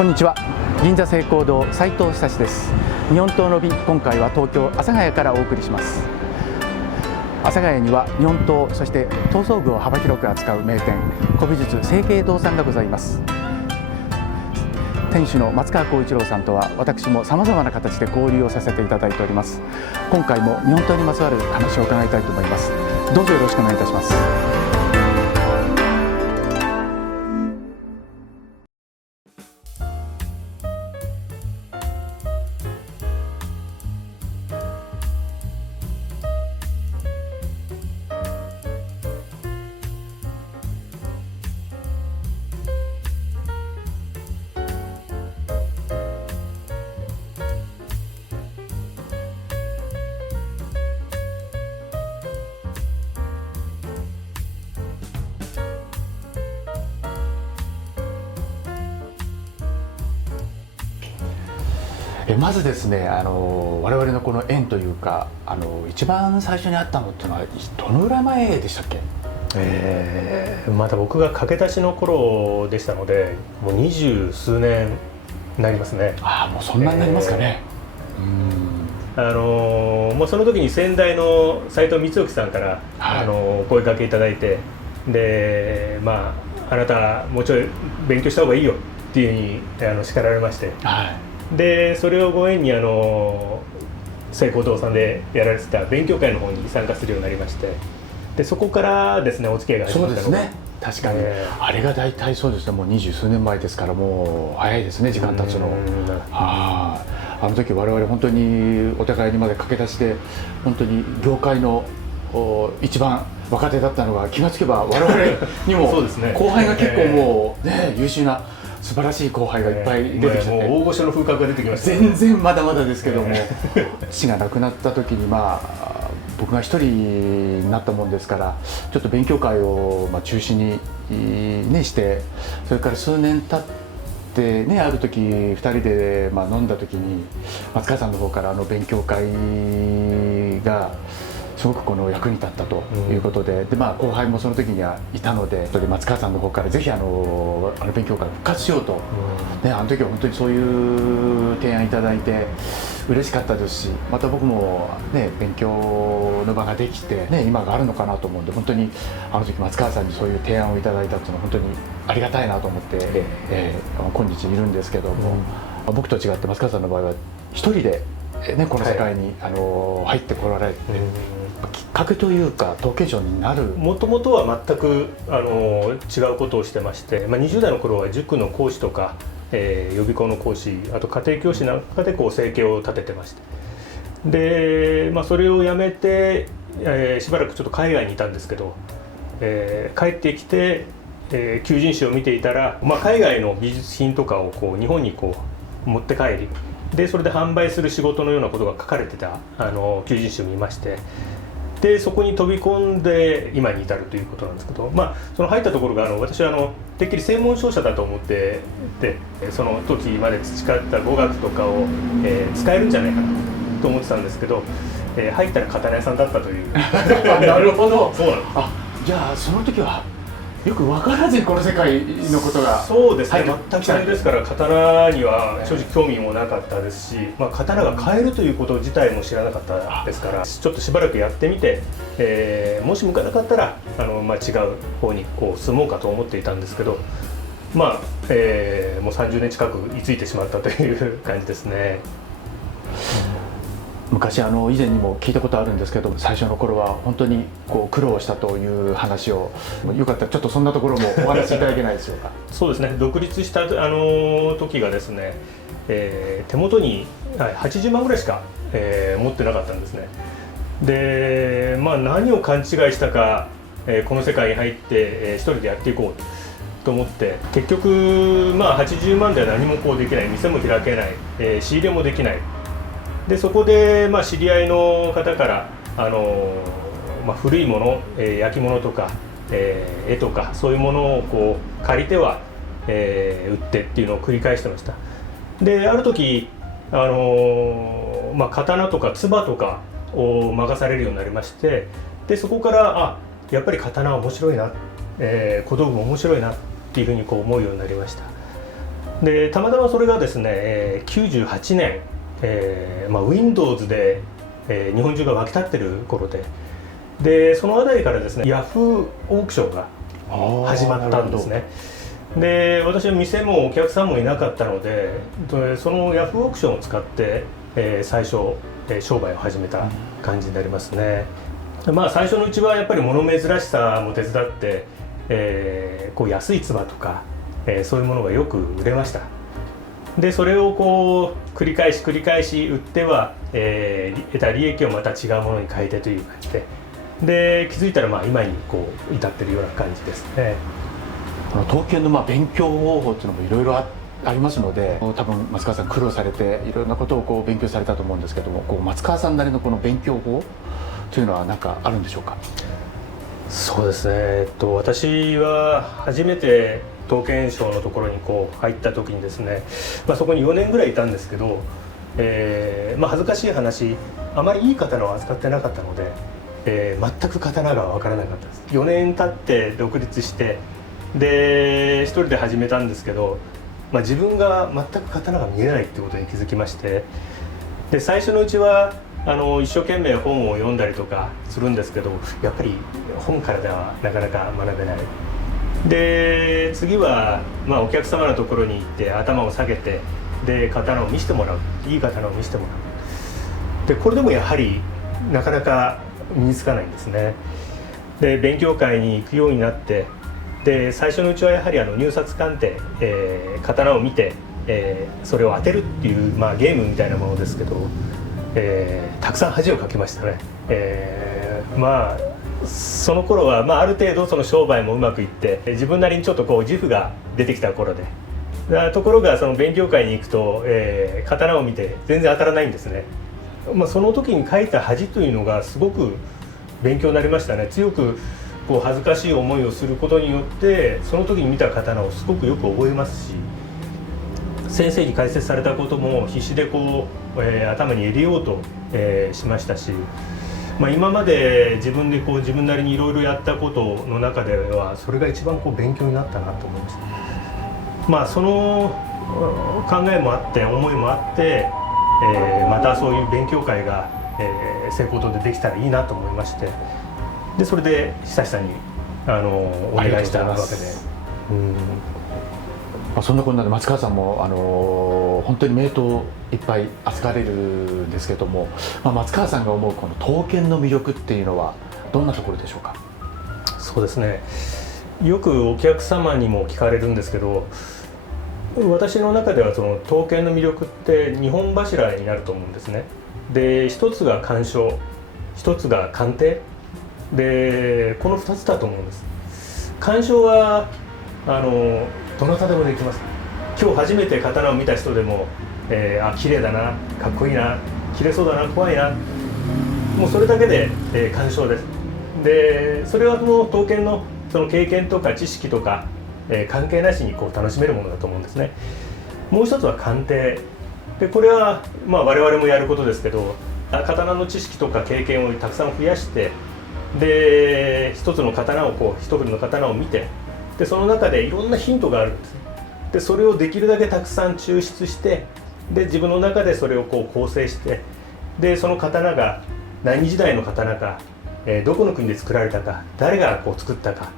こんにちは。銀座成功堂斉藤久志です。日本刀の美、今回は東京阿佐ヶ谷からお送りします。阿佐ヶ谷には日本刀、そして刀装具を幅広く扱う名店古美術成慶堂さんがございます。店主の松川幸一郎さんとは私もさまざまな形で交流をさせていただいております。今回も日本刀にまつわる話を伺いたいと思います。どうぞよろしくお願いいたします。まずですね、我々のこの縁というか、一番最初に会ったのっていうのはどのぐらい前でしたっけ？また僕が駆け出しの頃でしたので、もう20数年になりますね。ああ、もうそんなになりますかね。もうその時に先代の斉藤光興さんから、お声かけいただいて、で、あなたもうちょい勉強した方がいいよっていうふうに叱られまして、でそれをご縁に成功堂さんでやられてた勉強会の方に参加するようになりまして、でそこからですねお付き合いが始まったのが。そうですね、確かに、あれが大体そうですね、もう20数年前ですから、もう早いですね、時間経つの。あの時我々本当にお互いにまで駆け出して、本当に業界の一番若手だったのが、気がつけば我々にも後輩が結構もうね、優秀な素晴らしい後輩がいっぱい出てきちゃって、大御所の風格が出てきました。全然まだまだですけども、父が亡くなった時に僕が一人になったもんですから、ちょっと勉強会を中止にして、それから数年経ってね、ある時2人で飲んだ時に松川さんの方から勉強会がすごく役に立ったということで、後輩もその時にはいたので、松川さんの方からぜひ勉強会を復活しようと、あの時は本当にそういう提案いただいて嬉しかったですし、また僕も勉強の場ができて今があるのかなと思うんで、本当にあの時松川さんにそういう提案をいただいたっていうのは本当にありがたいなと思って、今日いるんですけども、僕と違って松川さんの場合は一人でこの世界に入ってこられて、きっかけというか統計長になる。もともとは全く違うことをしてまして、20代の頃は塾の講師とか、予備校の講師、あと家庭教師なんかで生計を立ててまして、で、それをやめて、しばらくちょっと海外にいたんですけど、帰ってきて、求人誌を見ていたら、海外の美術品とかを日本に持って帰り、でそれで販売する仕事のようなことが書かれてた求人誌を見まして、でそこに飛び込んで今に至るということなんですけど、その入ったところが私はてっきり専門商社だと思ってて、その時まで培った語学とかを、使えるんじゃないかなと思ってたんですけど、入ったら刀屋さんだったという。なるほど。そうなんです。じゃあその時はよく分からずにこの世界のことが。そうですね、全くそれですから、刀には正直興味もなかったですし、刀が買えるということ自体も知らなかったですから、ちょっとしばらくやってみて、もし向かなかったら違う方に進もうかと思っていたんですけど、もう30年近く居ついてしまったという感じですね。昔以前にも聞いたことあるんですけど、最初の頃は本当に苦労したという話を、よかったらちょっとそんなところもお話しいただけないでしょうか。そうですね、独立した時がですね、手元に80万ぐらいしか、持ってなかったんですね。で、何を勘違いしたか、この世界に入って、一人でやっていこうと思って、結局80万では何もできない、店も開けない、仕入れもできない。でそこで知り合いの方から古いもの、焼き物とか、絵とかそういうものを借りては、売ってっていうのを繰り返してました。である時刀とか鐔とかを任されるようになりまして、でそこからやっぱり刀は面白いな、小道具も面白いなっていうふうに思うようになりました。でたまたまそれがですね、98年、Windows で、日本中が沸き立ってる頃でそのあたりからですね、ヤフーオークションが始まったんですね。で私は店もお客さんもいなかったので、そのヤフーオークションを使って、最初、商売を始めた感じになりますね。最初のうちはやっぱり物珍しさも手伝って、こう安い唾とか、そういうものがよく売れました。でそれをこう繰り返し売っては、得た利益をまた違うものに変えてという感じで気づいたら今にこう至ってるような感じですね。この刀剣の勉強方法っていうのもいろいろありますので、多分松川さん苦労されていろんなことをこう勉強されたと思うんですけども、こう松川さんなりのこの勉強法というのは何かあるんでしょうか？そうですね、私は初めて刀剣商のところにこう入った時にですね、そこに4年ぐらいいたんですけど、恥ずかしい話、あまりいい刀を扱ってなかったので、全く刀が分からなかったです。4年経って独立してで一人で始めたんですけど、自分が全く刀が見えないってことに気づきまして、で最初のうちは一生懸命本を読んだりとかするんですけど、やっぱり本からではなかなか学べない。で次は、お客様のところに行って頭を下げてで刀を見せてもらう、いい刀を見せてもらう。でこれでもやはりなかなか身につかないんですね。で勉強会に行くようになって、で最初のうちはやはり入札鑑定、刀を見て、それを当てるっていう、ゲームみたいなものですけど、たくさん恥をかきましたね。その頃は、ある程度その商売もうまくいって自分なりにちょっとこう自負が出てきた頃で、ところがその勉強会に行くと、刀を見て全然当たらないんですね。その時にかいた恥というのがすごく勉強になりましたね。強くこう恥ずかしい思いをすることによってその時に見た刀をすごくよく覚えますし、先生に解説されたことも必死でこう、頭に入れようと、しましたし、今まで自分でこう自分なりにいろいろやったことの中ではそれが一番こう勉強になったなと思いました。その考えもあって思いもあって、またそういう勉強会が、成功とでできたらいいなと思いまして、でそれで久さんにお願いしたわけで。そんなこんなで松川さんも本当に名刀いっぱい扱われるんですけども、松川さんが思うこの刀剣の魅力っていうのはどんなところでしょうか？そうですね、よくお客様にも聞かれるんですけど、私の中ではその刀剣の魅力って2本柱になると思うんですね。で一つが鑑賞、一つが鑑定で、この2つだと思うんです。鑑賞はどなたでもできます。今日初めて刀を見た人でも、綺麗だな、かっこいいな、切れそうだな、怖いな、もうそれだけで、鑑賞です。でそれはもう刀剣のその経験とか知識とか、関係なしにこう楽しめるものだと思うんですね。もう一つは鑑定で、これは我々もやることですけど、刀の知識とか経験をたくさん増やして、で一つの刀をこう一振りの刀を見て、でその中でいろんなヒントがあるんです。でそれをできるだけたくさん抽出して、で自分の中でそれをこう構成して、でその刀が何時代の刀か、どこの国で作られたか、誰がこう作ったか、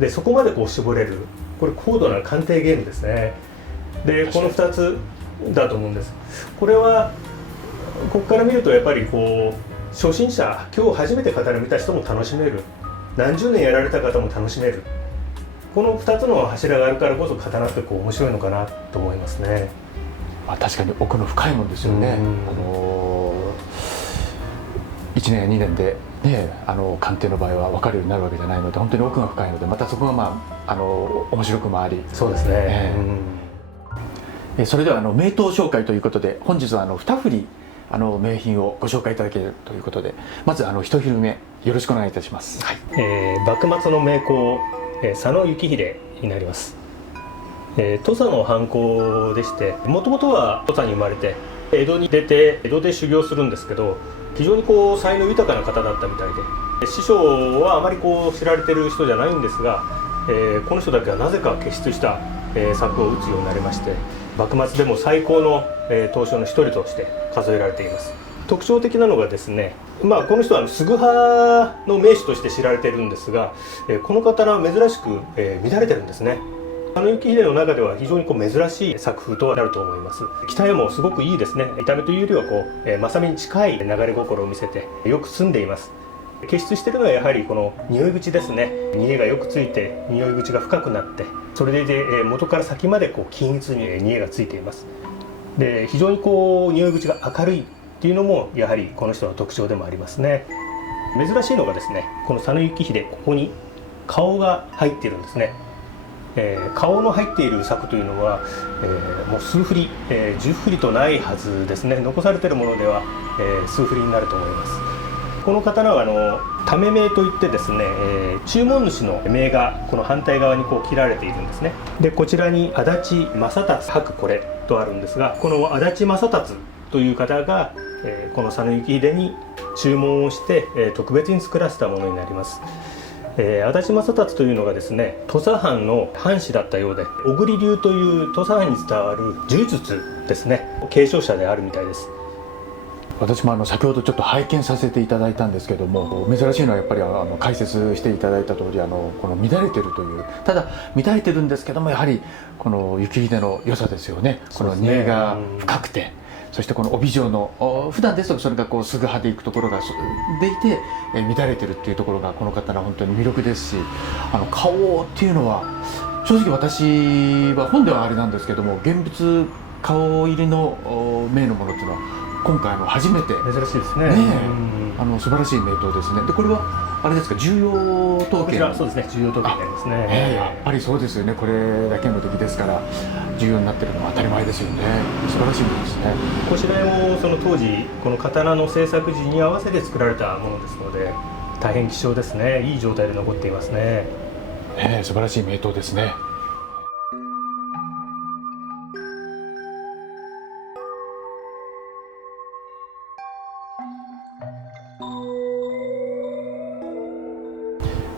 でそこまでこう絞れる、これ高度な鑑定ゲームですね。でこの2つだと思うんです。これはここから見るとやっぱりこう初心者、今日初めて刀を見た人も楽しめる、何十年やられた方も楽しめる、この2つの柱があるからこそ刀ってこう面白いのかなと思いますね。確かに奥の深いもんですよね。1年や2年で、鑑定の場合は分かるようになるわけじゃないので、本当に奥が深いので、またそこが面白くもあり。そうですね。それでは名刀紹介ということで、本日は2振り名品をご紹介いただけるということで、まず1振り目よろしくお願いいたします。幕末の名工、佐野幸秀になります。土佐の藩校でして、もともとは土佐に生まれて江戸に出て江戸で修行するんですけど、非常にこう才能豊かな方だったみたいで、師匠はあまりこう知られてる人じゃないんですが、この人だけはなぜか傑出した、作を打つようになりまして、幕末でも最高の、刀匠の一人として数えられています。特徴的なのがですね、この人はすぐ刃の名手として知られているんですが、この刀は珍しく、乱れてるんですね。佐野幸秀の中では非常に珍しい作風となると思います。鍛えもすごくいいですね。見た目というよりは正目に近い流れ心を見せてよく澄んでいます。傑出しているのはやはりこの匂い口ですね。煮えがよくついて匂い口が深くなって、それで元から先まで均一に煮えがついています。で非常に匂い口が明るいっていうのもやはりこの人の特徴でもありますね。珍しいのがですね、この佐野幸秀、ここに顔が入っているんですね。顔の入っている作というのは、もう数振り、10振りとないはずですね。残されているものでは、数振りになると思います。この刀は為銘といってですね、注文主の銘がこの反対側に切られているんですね。でこちらに足立正達伯これとあるんですが、この足立正達という方が、この佐野幸秀に注文をして、特別に作らせたものになります。足立正達というのがですね、土佐藩の藩士だったようで、小栗流という土佐藩に伝わる柔術ですね、継承者であるみたいです。私も先ほどちょっと拝見させていただいたんですけども、珍しいのはやっぱり解説していただいた通りこの乱れてるという、ただ乱れてるんですけども、やはりこの幸秀の良さですよね。この煮えが深くて、そしてこの帯状の普段ですとそれがすぐ刃でいくところがでいて、乱れてるっていうところがこの方の本当に魅力ですし、顔っていうのは正直私は本ではあれなんですけども、現物顔入りの銘のものっていうのは今回初めて珍しいですね。素晴らしい名刀ですね。でこれはあれですか、重要刀剣。そうですね、重要刀剣ですね。やっぱりそうですよね。これだけの出来ですから重要になってるのは当たり前ですよね。素晴らしいものですね。こちらもその当時この刀の製作時に合わせて作られたものですので、大変希少ですね。いい状態で残っていますね。素晴らしい名刀ですね。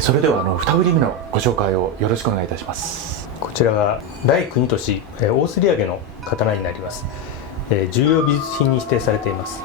それでは2売り目のご紹介をよろしくお願いいたします。こちらが来国俊大吊り上げの刀になります。重要美術品に指定されています。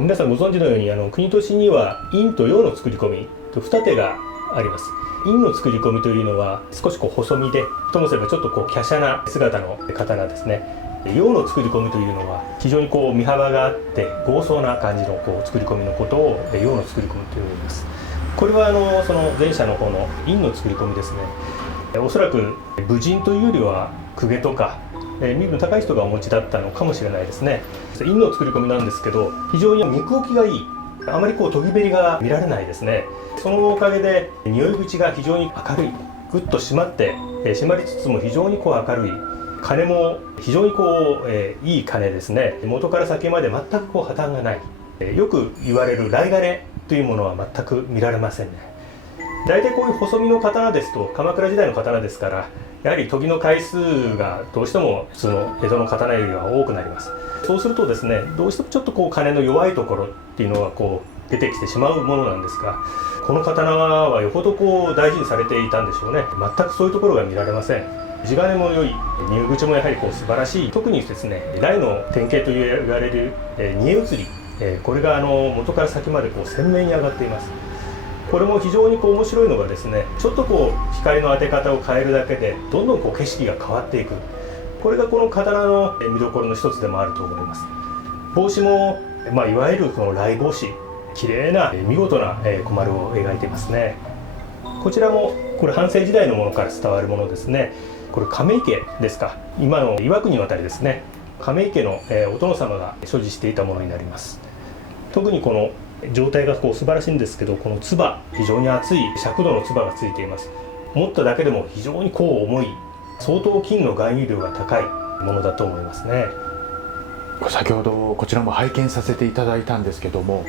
皆さんご存知のように国俊には陰と陽の作り込みと二手があります。陰の作り込みというのは少し細身で、ともすればちょっと華奢な姿の刀ですね。陽の作り込みというのは非常に身幅があって豪壮な感じの作り込みのことを陽の作り込みといいます。これはその前者の方の陰の作り込みですね。おそらく武人というよりは公家とか身分の高い人がお持ちだったのかもしれないですね。陰の作り込みなんですけど、非常に肉置きがいい、あまり研ぎべりが見られないですね。そのおかげで匂い口が非常に明るい、ぐっと締まって締まりつつも非常に明るい、鐘も非常にいい鐘ですね。元から先まで全く破綻がない。よく言われる雷鐘というものは全く見られませんね。大体こういう細身の刀ですと、鎌倉時代の刀ですから、やはり研ぎの回数がどうしても普通の江戸の刀よりは多くなります。そうするとですね、どうしてもちょっと鐘の弱いところっていうのが出てきてしまうものなんですが、この刀はよほど大事にされていたんでしょうね。全くそういうところが見られません。地金も良い、入口もやはり素晴らしい。特にですね、来の典型と言われる煮え移り、これが元から先まで鮮明に上がっています。これも非常に面白いのがですね、ちょっと光の当て方を変えるだけでどんどん景色が変わっていく。これがこの刀の見どころの一つでもあると思います。帽子も、いわゆる来帽子、綺麗な見事な小丸を描いていますね。こちらもこれ藩政時代のものから伝わるものですね。これ亀池ですか、今の岩国のあたりですね。亀池のお殿様が所持していたものになります。特にこの状態が素晴らしいんですけど、この唾、非常に厚い尺度の唾がついています。持っただけでも非常に重い、相当金の含有量が高いものだと思いますね。先ほどこちらも拝見させていただいたんですけども、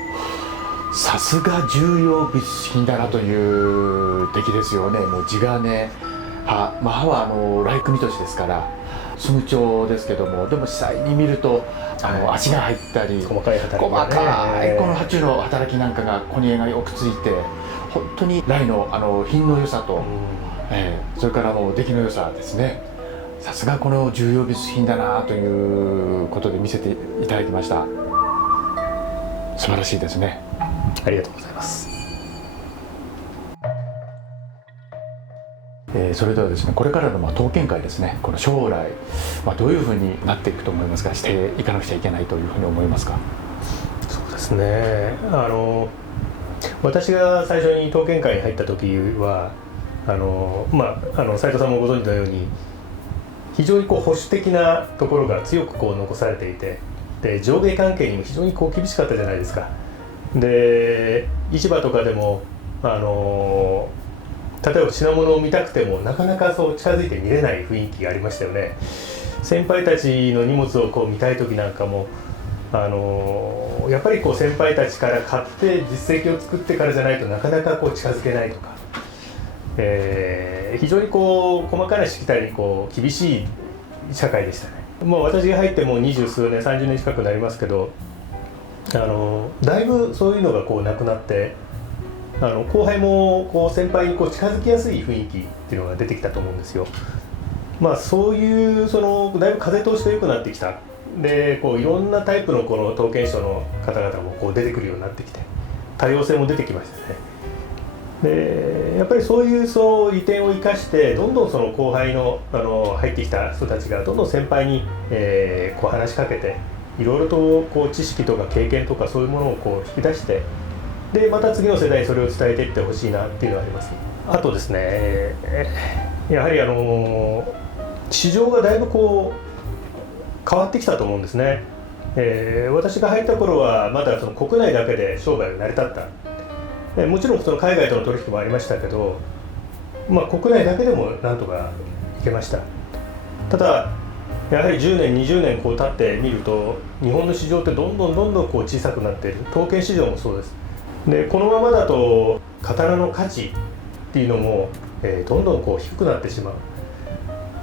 さすが重要美術品だなという出来ですよね。もう地金、刃は来国俊ですから寸調ですけども、でも実際に見ると足が入ったり、細かい働き細かいこの鉢の働きなんかが小煮えがよくついて、本当に来の品の良さと、それから出来の良さですね。さすがこの重要美術品だなということで見せていただきました。素晴らしいですね。ありがとうございます。それではですね、これからの刀剣界ですね、この将来、どういうふうになっていくと思いますか、していかなくちゃいけないというふうに思いますか。そうですね、私が最初に刀剣界に入った時は斉藤さんもご存知のように非常に保守的なところが強く残されていて、で上下関係にも非常に厳しかったじゃないですか。で市場とかでも例えば品物を見たくてもなかなかそう近づいて見れない雰囲気がありましたよね。先輩たちの荷物を見たい時なんかもやっぱり先輩たちから買って実績を作ってからじゃないとなかなか近づけないとか、非常に細かなしきたりに厳しい社会でしたね。もう私が入ってもう20数年30年近くなりますけど、だいぶそういうのがなくなって、後輩も先輩に近づきやすい雰囲気っていうのが出てきたと思うんですよ。そういうだいぶ風通しが良くなってきた。でいろんなタイプの刀剣商の方々も出てくるようになってきて、多様性も出てきましたね。でやっぱりそういう利点を生かして、どんどん後輩の入ってきた人たちがどんどん先輩に、話しかけて、いろいろと知識とか経験とかそういうものを引き出して、でまた次の世代にそれを伝えていってほしいなっていうのがあります。あとですね、やはり市場がだいぶ変わってきたと思うんですね。私が入った頃はまだ国内だけで商売が成り立った。もちろん海外との取引もありましたけど、国内だけでもなんとかいけました。ただやはり10年20年経ってみると、日本の市場ってどんどん小さくなっている。刀剣市場もそうです。でこのままだと刀の価値っていうのも、どんどん低くなってしまう。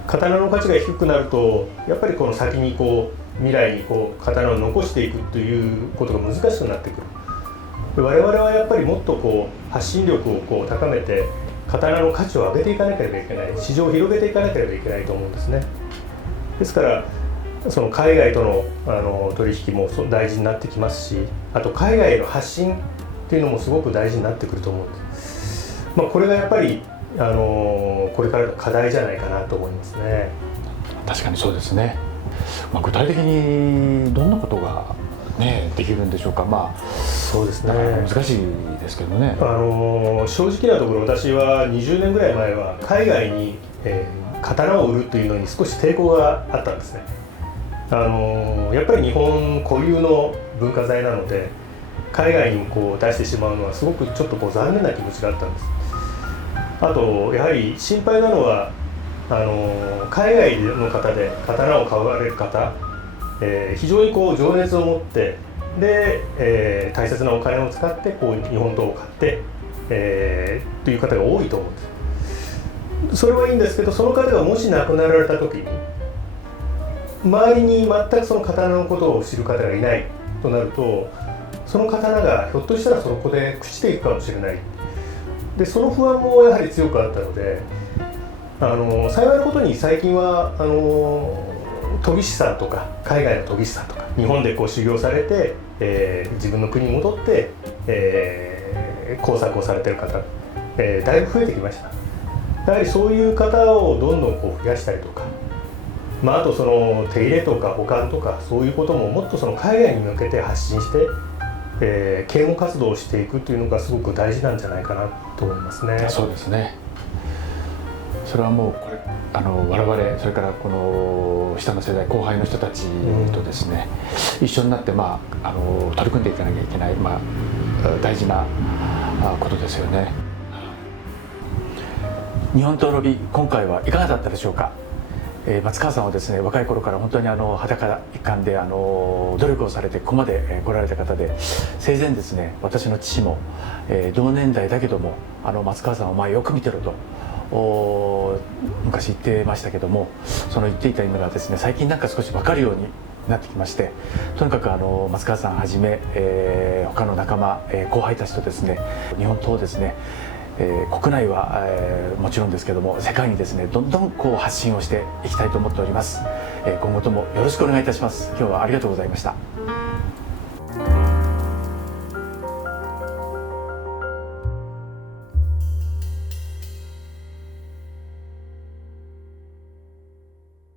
刀の価値が低くなると、やっぱり先に未来に刀を残していくということが難しくなってくる。我々はやっぱりもっと発信力を高めて、刀の価値を上げていかなければいけない、市場を広げていかなければいけないと思うんですね。ですから海外との取引も大事になってきますし、あと海外への発信っていうのもすごく大事になってくると思うんです。これがやっぱりこれからの課題じゃないかなと思いますね。確かにそうですね。具体的にどんなことができるんでしょうか。そうですね、難しいですけどね。正直なところ、私は20年ぐらい前は海外に、刀を売るというのに少し抵抗があったんですね。やっぱり日本固有の文化財なので、海外に出してしまうのはすごくちょっと残念な気持ちがあったんです。あとやはり心配なのは海外の方で刀を買われる方、非常に情熱を持ってで、大切なお金を使って日本刀を買って、という方が多いと思うんです。それはいいんですけど、その方がもし亡くなられた時に周りに全く刀のことを知る方がいないとなると、その刀がひょっとしたらそこで朽ちていくかもしれない。でその不安もやはり強くあったので、幸いなことに最近は研ぎ師さんとか海外の研ぎ師さんとか日本で修行されて、自分の国に戻って、工作をされている方、だいぶ増えてきました。やはりそういう方をどんどん増やしたりとか、あと手入れとか保管とかそういうことももっと海外に向けて発信して、啓蒙活動をしていくというのがすごく大事なんじゃないかなと思いますね。そうですね。それはもう我々、それからこの下の世代、後輩の人たちとですね、一緒になって取り組んでいかなきゃいけない、大事なことですよね。日本刀ロビ今回はいかがだったでしょうか。松川さんはですね、若い頃から本当に裸一貫で努力をされてここまで来られた方で、生前ですね、私の父も、同年代だけども松川さんをよく見てろと昔言ってましたけども、その言っていた意味がですね、最近少し分かるようになってきまして、とにかく松川さんはじめ、他の仲間、後輩たちとですね、日本刀をですね、国内は、もちろんですけども世界にですねどんどんこう発信をしていきたいと思っております。今後ともよろしくお願いいたします。今日はありがとうございました。